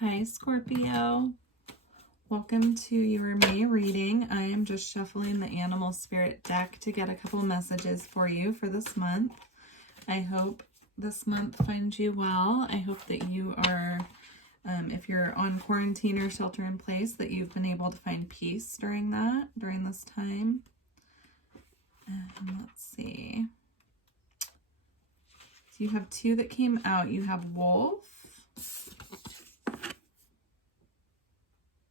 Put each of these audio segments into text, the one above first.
Hi, Scorpio. Welcome to your May reading. I am just shuffling the Animal Spirit deck to get a couple messages for you for this month. I hope this month finds you well. I hope that you are, if you're on quarantine or shelter in place, that you've been able to find peace during this time. Let's see. So you have two that came out. You have Wolf,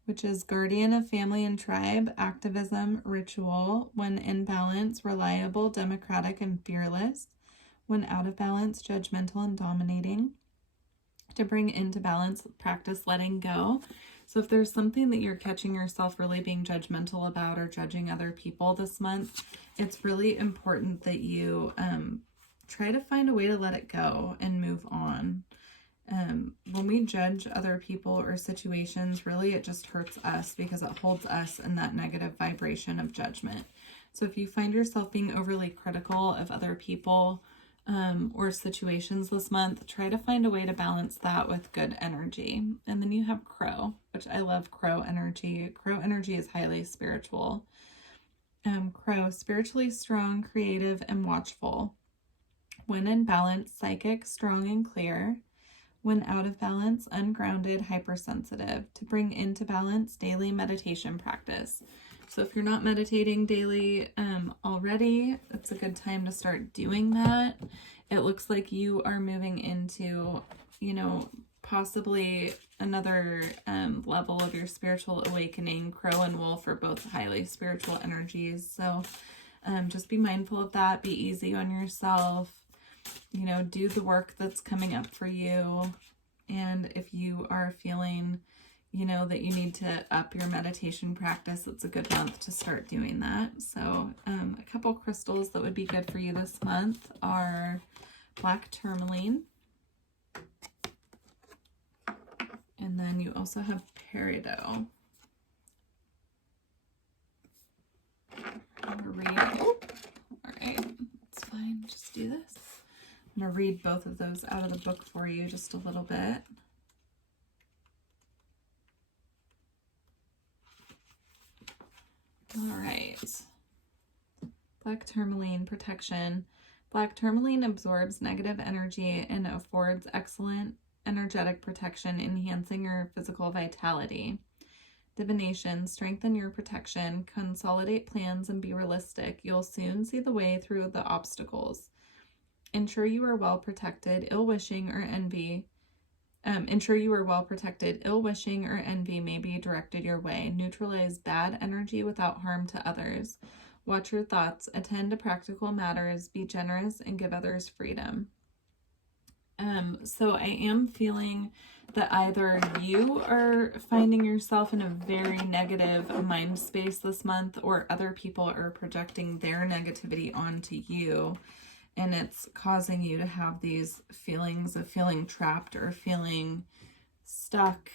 which is guardian of family and tribe, activism, ritual, when in balance, reliable, democratic, and fearless, when out of balance, judgmental and dominating. To bring into balance, practice letting go. So if there's something that you're catching yourself really being judgmental about or judging other people this month, it's really important that you try to find a way to let it go and move on. When we judge other people or situations, really it just hurts us because it holds us in that negative vibration of judgment. So if you find yourself being overly critical of other people or situations this month, try to find a way to balance that with good energy. And then you have Crow, which I love Crow energy. Crow energy is highly spiritual. Crow, spiritually strong, creative, and watchful. When in balance, psychic, strong, and clear. When out of balance, ungrounded, hypersensitive. To bring into balance, daily meditation practice. So if you're not meditating daily already, it's a good time to start doing that. It looks like you are moving into, possibly another level of your spiritual awakening. Crow and Wolf are both highly spiritual energies. So just be mindful of that. Be easy on yourself. Do the work that's coming up for you. And if you are feeling, that you need to up your meditation practice, it's a good month to start doing that. So a couple crystals that would be good for you this month are black tourmaline. And then you also have peridot. I'm going to read. All right, it's fine. Just do this. I'm going to read both of those out of the book for you just a little bit. All right. Black tourmaline protection. Black tourmaline absorbs negative energy and affords excellent energetic protection, enhancing your physical vitality. Divination. Strengthen your protection. Consolidate plans and be realistic. You'll soon see the way through the obstacles. Ensure you are well protected. Ill-wishing or envy. Ensure you are well protected. Ill-wishing or envy may be directed your way. Neutralize bad energy without harm to others. Watch your thoughts. Attend to practical matters. Be generous and give others freedom. So I am feeling that either you are finding yourself in a very negative mind space this month, or other people are projecting their negativity onto you. And it's causing you to have these feelings of feeling trapped or feeling stuck.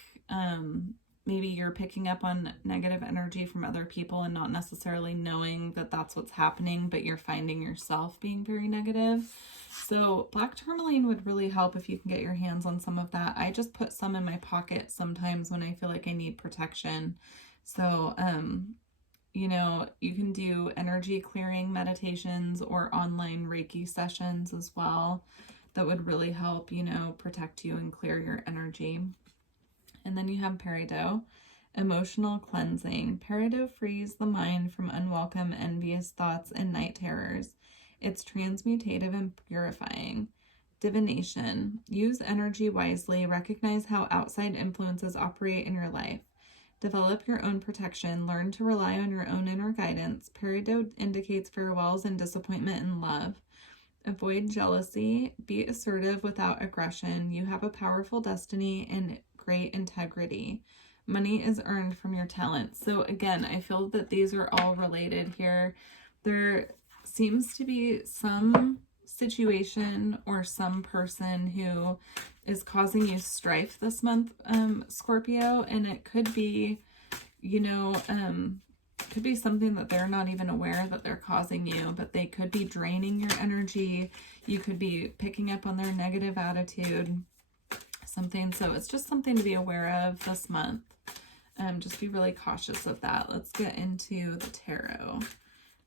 Maybe you're picking up on negative energy from other people and not necessarily knowing that that's what's happening, but you're finding yourself being very negative. So black tourmaline would really help if you can get your hands on some of that. I just put some in my pocket sometimes when I feel like I need protection. So, you can do energy clearing meditations or online Reiki sessions as well. That would really help, protect you and clear your energy. And then you have peridot, emotional cleansing. Peridot frees the mind from unwelcome, envious thoughts and night terrors. It's transmutative and purifying. Divination. Use energy wisely. Recognize how outside influences operate in your life. Develop your own protection. Learn to rely on your own inner guidance. Peridot indicates farewells and disappointment in love. Avoid jealousy. Be assertive without aggression. You have a powerful destiny and great integrity. Money is earned from your talents. So again, I feel that these are all related here. There seems to be some situation or some person who is causing you strife this month, Scorpio, and it could be, could be something that they're not even aware that they're causing you, but they could be draining your energy. You could be picking up on their negative attitude. something. So it's just something to be aware of this month. Just be really cautious of that. Let's get into the tarot.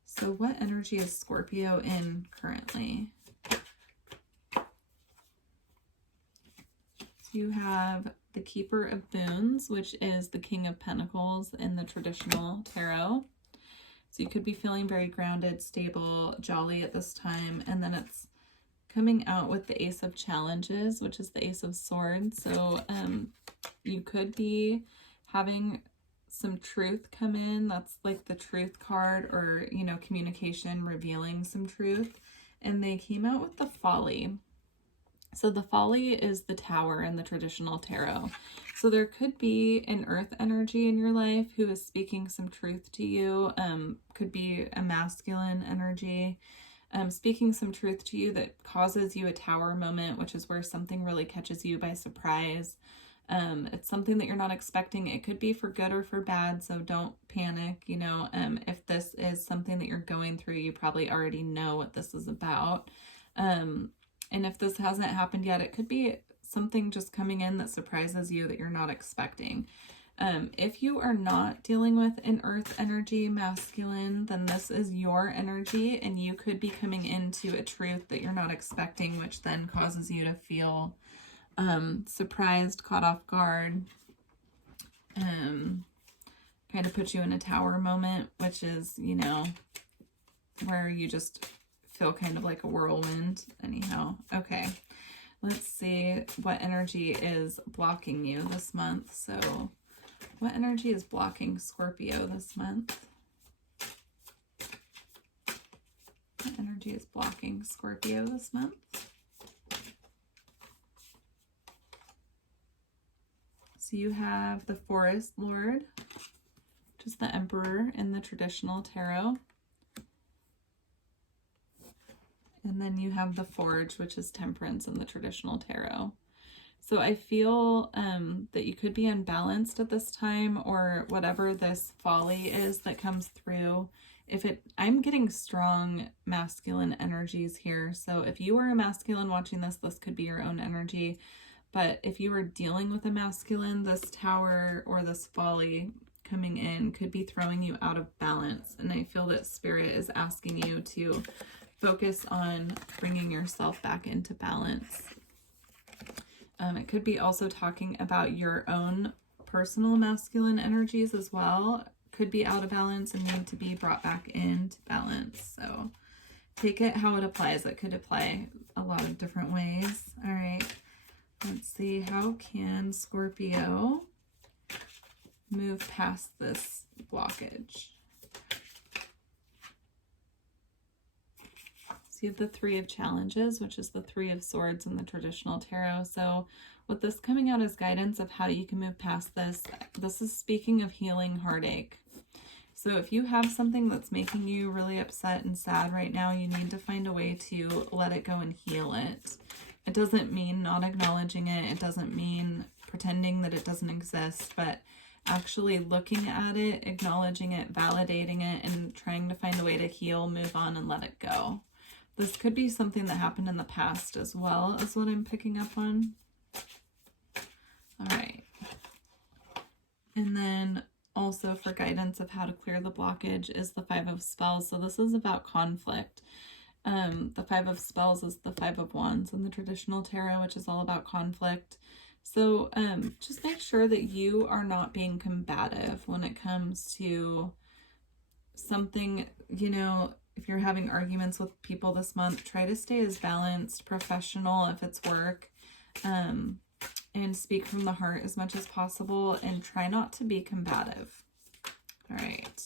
So what energy is Scorpio in currently? So you have the Keeper of Boons, which is the King of Pentacles in the traditional tarot. So you could be feeling very grounded, stable, jolly at this time. And then it's coming out with the Ace of Challenges, which is the Ace of Swords. So you could be having some truth come in. That's like the truth card, or, you know, communication, revealing some truth. And they came out with the Folly. So the Folly is the Tower in the traditional tarot. So there could be an earth energy in your life who is speaking some truth to you. Could be a masculine energy speaking some truth to you that causes you a tower moment, which is where something really catches you by surprise. It's something that you're not expecting. It could be for good or for bad, so don't panic. You know, if this is something that you're going through, you probably already know what this is about. And if this hasn't happened yet, it could be something just coming in that surprises you that you're not expecting. If you are not dealing with an earth energy, masculine, then this is your energy, and you could be coming into a truth that you're not expecting, which then causes you to feel surprised, caught off guard, kind of put you in a tower moment, which is, you know, where you just feel kind of like a whirlwind. Anyhow, okay, let's see what energy is blocking you this month. So what energy is blocking Scorpio this month? What energy is blocking Scorpio this month? So you have the Forest Lord, which is the Emperor in the traditional tarot. And then you have the Forge, which is Temperance in the traditional tarot. So I feel that you could be unbalanced at this time, or whatever this Folly is that comes through. I'm getting strong masculine energies here. So if you are a masculine watching this, this could be your own energy. But if you are dealing with a masculine, this Tower or this Folly coming in could be throwing you out of balance. And I feel that Spirit is asking you to focus on bringing yourself back into balance. It could be also talking about your own personal masculine energies as well. Could be out of balance and need to be brought back into balance. So take it how it applies. It could apply a lot of different ways. All right. Let's see. How can Scorpio move past this blockage? You have the Three of Challenges, which is the Three of Swords in the traditional tarot. So with this coming out as guidance of how you can move past this, this is speaking of healing heartache. So if you have something that's making you really upset and sad right now, you need to find a way to let it go and heal it. It doesn't mean not acknowledging it. It doesn't mean pretending that it doesn't exist, but actually looking at it, acknowledging it, validating it, and trying to find a way to heal, move on, and let it go. This could be something that happened in the past as well, is what I'm picking up on. All right. And then also for guidance of how to clear the blockage is the Five of Spells. So this is about conflict. The Five of Spells is the Five of Wands in the traditional tarot, which is all about conflict. So just make sure that you are not being combative when it comes to something, you know. If you're having arguments with people this month, try to stay as balanced, professional if it's work, and speak from the heart as much as possible, and try not to be combative. All right.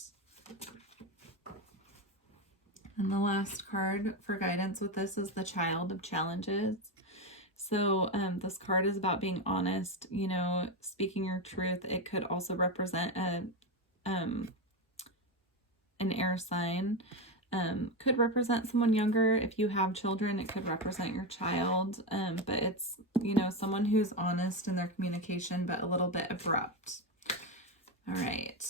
And the last card for guidance with this is the Child of Challenges. So this card is about being honest, you know, speaking your truth. It could also represent an air sign. Could represent someone younger. If you have children, it could represent your child. But it's, you know, someone who's honest in their communication, but a little bit abrupt. All right.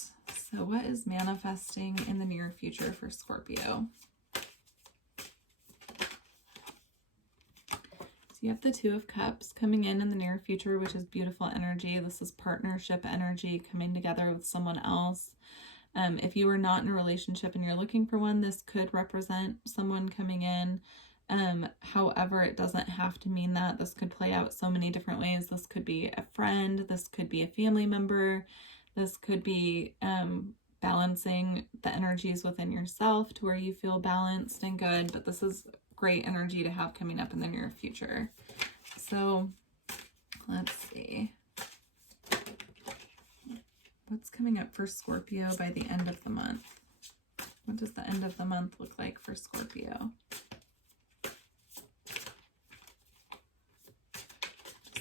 So what is manifesting in the near future for Scorpio? So you have the Two of Cups coming in the near future, which is beautiful energy. This is partnership energy coming together with someone else. If you are not in a relationship and you're looking for one, this could represent someone coming in. However, it doesn't have to mean that. This could play out so many different ways. This could be a friend. This could be a family member. This could be balancing the energies within yourself to where you feel balanced and good. But this is great energy to have coming up in the near future. So let's see. What's coming up for Scorpio by the end of the month? What does the end of the month look like for Scorpio?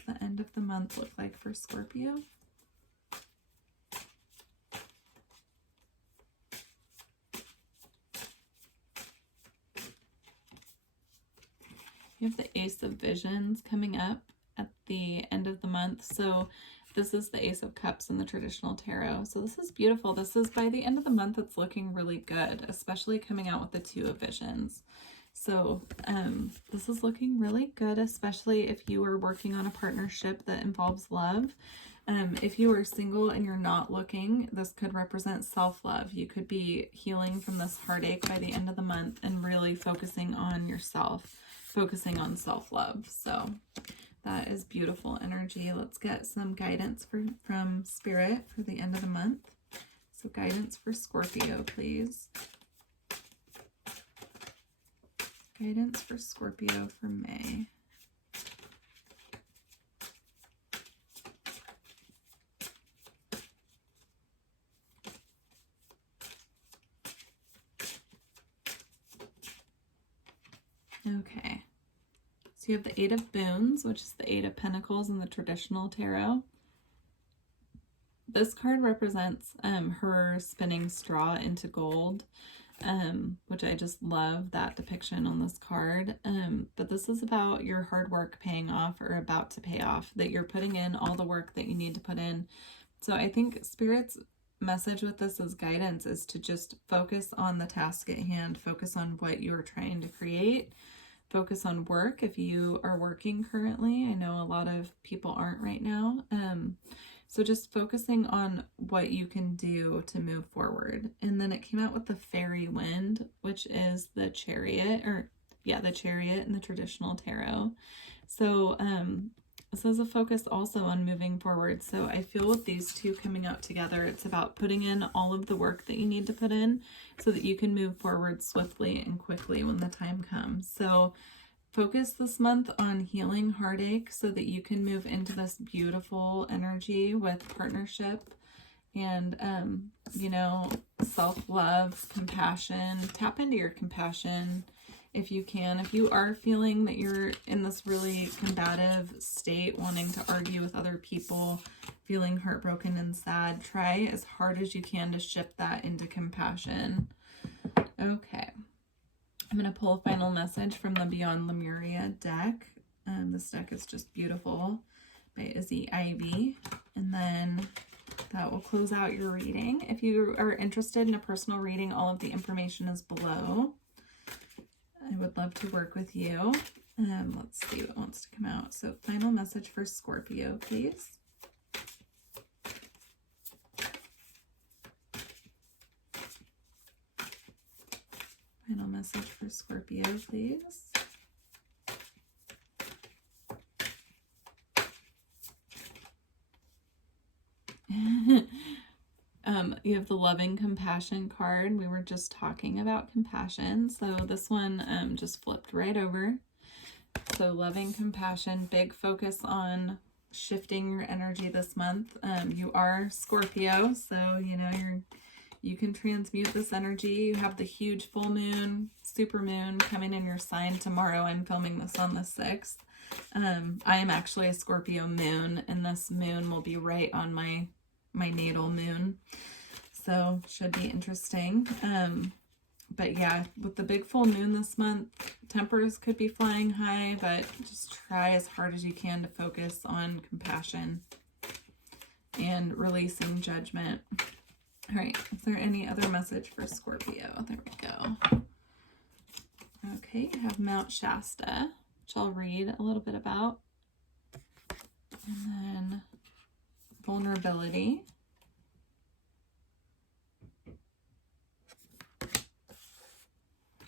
The end of the month look like for Scorpio? You have the Ace of Visions coming up at the end of the month. So this is the Ace of Cups in the traditional tarot. So this is beautiful. This is by the end of the month, it's looking really good, especially coming out with the Two of Visions. So this is looking really good, especially if you are working on a partnership that involves love. If you are single and you're not looking, this could represent self-love. You could be healing from this heartache by the end of the month and really focusing on yourself, focusing on self-love. So that is beautiful energy. Let's get some guidance from Spirit for the end of the month. So guidance for Scorpio, please. Guidance for Scorpio for May. Okay. So you have the Eight of Boons, which is the Eight of Pentacles in the traditional tarot. This card represents her spinning straw into gold, which I just love that depiction on this card. But this is about your hard work paying off or about to pay off, that you're putting in all the work that you need to put in. So I think Spirit's message with this as guidance is to just focus on the task at hand, focus on what you're trying to create. Focus on work if you are working currently. I know a lot of people aren't right now. So just focusing on what you can do to move forward. And then it came out with the Fairy Wind, which is the Chariot, the Chariot in the traditional tarot. So this is a focus also on moving forward. So I feel with these two coming out together, it's about putting in all of the work that you need to put in so that you can move forward swiftly and quickly when the time comes. So focus this month on healing heartache so that you can move into this beautiful energy with partnership and, self-love, compassion. Tap into your compassion if you can. If you are feeling that you're in this really combative state, wanting to argue with other people, feeling heartbroken and sad, try as hard as you can to shift that into compassion. Okay. I'm going to pull a final message from the Beyond Lemuria deck. This deck is just beautiful by Izzy Ivy. And then that will close out your reading. If you are interested in a personal reading, all of the information is below. I would love to work with you. Let's see what wants to come out. So final message for Scorpio, please. Final message for Scorpio, please. You have the Loving Compassion card. We were just talking about compassion. So this one just flipped right over. So Loving Compassion, big focus on shifting your energy this month. You are Scorpio, so you can transmute this energy. You have the huge full moon, super moon coming in your sign tomorrow. I'm filming this on the 6th. I am actually a Scorpio moon, and this moon will be right on my natal moon. So should be interesting. But yeah, with the big full moon this month, tempers could be flying high, but just try as hard as you can to focus on compassion and releasing judgment. All right, is there any other message for Scorpio? There we go. Okay, you have Mount Shasta. which I'll read a little bit about. And then vulnerability.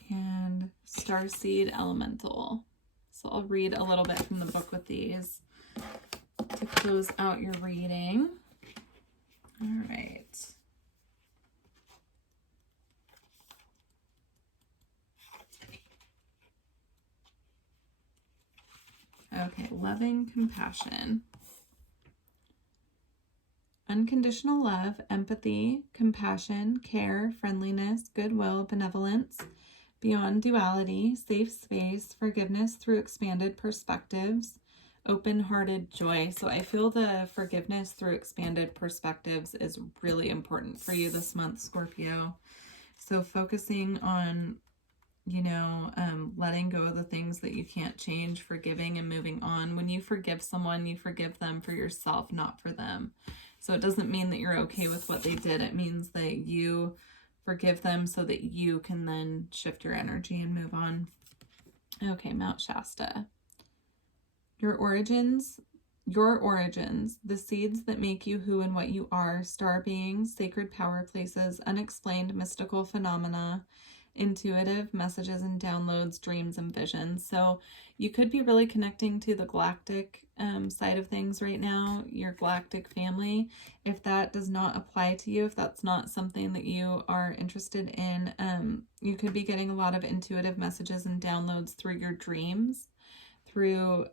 And starseed elemental. So I'll read a little bit from the book with these to close out your reading. All right. Okay, loving compassion. Unconditional love, empathy, compassion, care, friendliness, goodwill, benevolence, beyond duality, safe space, forgiveness through expanded perspectives, open-hearted joy. So I feel the forgiveness through expanded perspectives is really important for you this month, Scorpio. So focusing on, you know, letting go of the things that you can't change, forgiving and moving on. When you forgive someone, you forgive them for yourself, not for them. So it doesn't mean that you're okay with what they did. It means that you forgive them so that you can then shift your energy and move on. Okay, Mount Shasta. Your origins, the seeds that make you who and what you are, star beings, sacred power places, unexplained mystical phenomena, intuitive messages and downloads, dreams and visions. So you could be really connecting to the galactic side of things right now, your galactic family. If that does not apply to you, if that's not something that you are interested in, you could be getting a lot of intuitive messages and downloads through your dreams, through,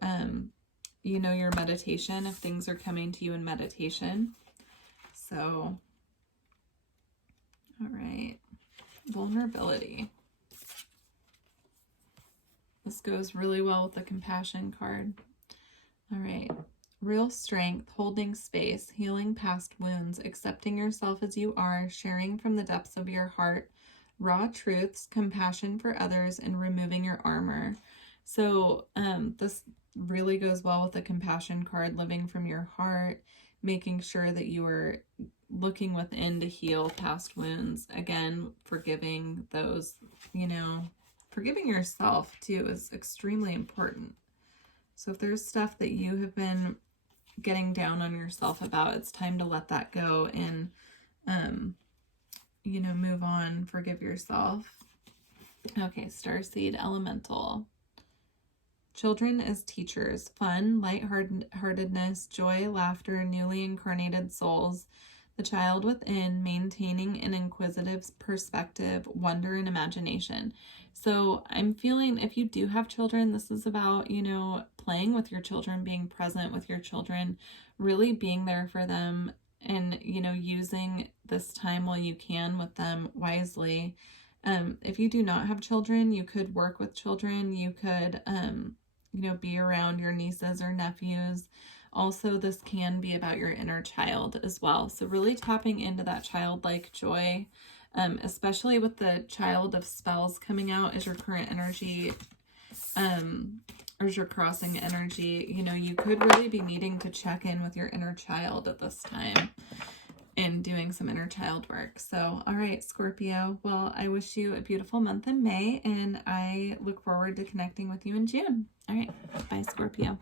you know, your meditation, if things are coming to you in meditation. So, all right. Vulnerability. This goes really well with the compassion card. All right. Real strength, holding space, healing past wounds, accepting yourself as you are, sharing from the depths of your heart, raw truths, compassion for others, and removing your armor. So this really goes well with the compassion card, living from your heart, making sure that you are looking within to heal past wounds. Again, forgiving those, you know, forgiving yourself too is extremely important. So if there's stuff that you have been getting down on yourself about, it's time to let that go and, you know, move on, forgive yourself. Okay, starseed elemental. Children as teachers, fun, lightheartedness, joy, laughter, newly incarnated souls, the child within, maintaining an inquisitive perspective, wonder, and imagination. So I'm feeling if you do have children, this is about, you know, playing with your children, being present with your children, really being there for them, and, you know, using this time while you can with them wisely. If you do not have children, you could work with children. You could, you know, be around your nieces or nephews. Also, this can be about your inner child as well. So really tapping into that childlike joy, especially with the Child of Spells coming out as your current energy, or as your crossing energy. You know, you could really be needing to check in with your inner child at this time and doing some inner child work. So, all right, Scorpio. Well, I wish you a beautiful month in May, and I look forward to connecting with you in June. All right, bye, Scorpio.